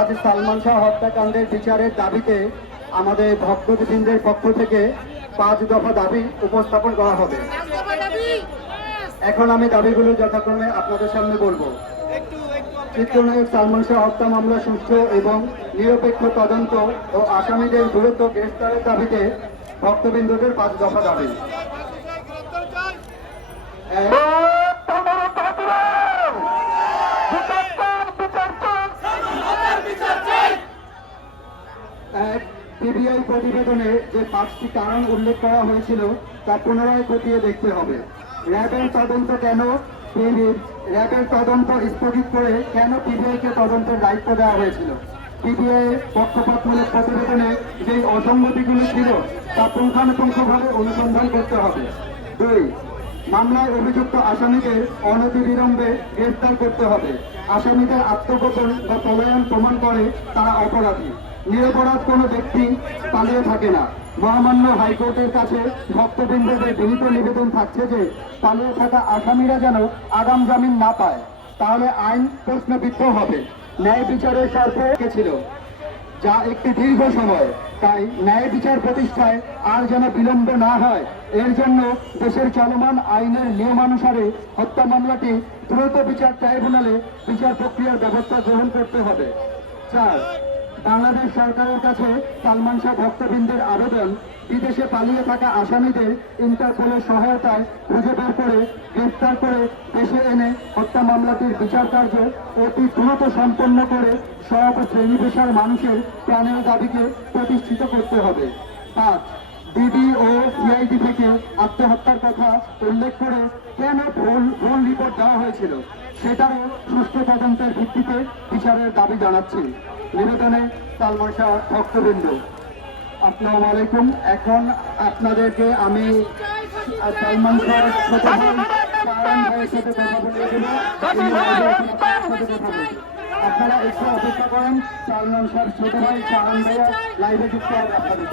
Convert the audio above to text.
আজ সালমান শাহ হত্যাকাণ্ডের বিচারের দাবিতে আমাদের ভক্তবৃন্দের পক্ষ থেকে পাঁচ দফা দাবি উপস্থাপন করা হবে। এখন আমি দাবিগুলো যথাক্রমে আপনাদের সামনে বলব। চিত্রনায়ক সালমান শাহ হত্যা মামলা সুষ্ঠু এবং নিরপেক্ষ তদন্ত ও আসামিদের দ্রুত গ্রেফতারের দাবিতে ভক্তবৃন্দদের পাঁচ দফা দাবি। এক সিবিআই প্রতিবেদনে যে পাঁচটি কারণ উল্লেখ করা হয়েছিল, তা পুনরায় খতিয়ে দেখতে হবে। র্যাবের তদন্ত কেন পিবির র্যাবের তদন্ত স্থগিত করে কেন পিবিআইকে তদন্তের দায়িত্ব দেওয়া হয়েছিল? পিবিআই পক্ষপাতমূলক প্রতিবেদনে যে অসঙ্গতিগুলি ছিল, তা পুঙ্খানুপুঙ্খভাবে অনুসন্ধান করতে হবে। দুই, মামলায় অভিযুক্ত আসামিদের অনতিবিলম্বে গ্রেফতার করতে হবে। আসামিদের আত্মগোপন বা পলায়ন প্রমাণ করে তারা অপরাধী। নিরপরাধ কোনো ব্যক্তি পালিয়ে থাকে না। মহামান্য হাইকোর্টের কাছে ভক্তবৃন্দদের বিনীত নিবেদন থাকছে যে, পালিয়ে থাকা আসামিরা যেন আগাম জামিন না পায়, তাহলে আইন প্রশ্নবিদ্ধ হবে। ন্যায় বিচারের স্বার্থে ছিল? যা একটি দীর্ঘ সময়। তাই ন্যায় বিচার প্রতিষ্ঠায় আর যেন বিলম্ব না হয়, এর জন্য দেশের চলমান আইনের নিয়মানুসারে হত্যা মামলাটি দ্রুত বিচার ট্রাইব্যুনালে বিচার প্রক্রিয়ার ব্যবস্থা গ্রহণ করতে হবে। চার বাংলাদেশ সরকারের কাছে সালমান শাহ ভক্তবৃন্দের আবেদন। বিদেশে পালিয়ে থাকা আসামিদের ইন্টারপোলের সহায়তায় খুঁজে বের করে, গ্রেফতার করে দেশে এনে হত্যা মামলাটির বিচার কার্য অতি দ্রুত সম্পন্ন করে সব শ্রেণি পেশার মানুষের প্রাণের দাবিকে প্রতিষ্ঠিত করতে হবে। পাঁচ, ডিবি ও সিআইডি থেকে আত্মহত্যার কথা উল্লেখ করে কেন ভুল ভুল রিপোর্ট দেওয়া হয়েছিল? সেটারও সুষ্ঠু তদন্তের ভিত্তিতে বিচারের দাবি জানাচ্ছি। নিবেদনে সালমান শাহ ভক্তবৃন্দ। আসসালামু আলাইকুম। এখন আপনাদেরকে আমি সালমান শাহ। আপনারা একটু অপেক্ষা করেন। সালমান শাহ ছোট ভাই শাহান ভাইয়া লাইভে যুক্ত হবে আপনাদের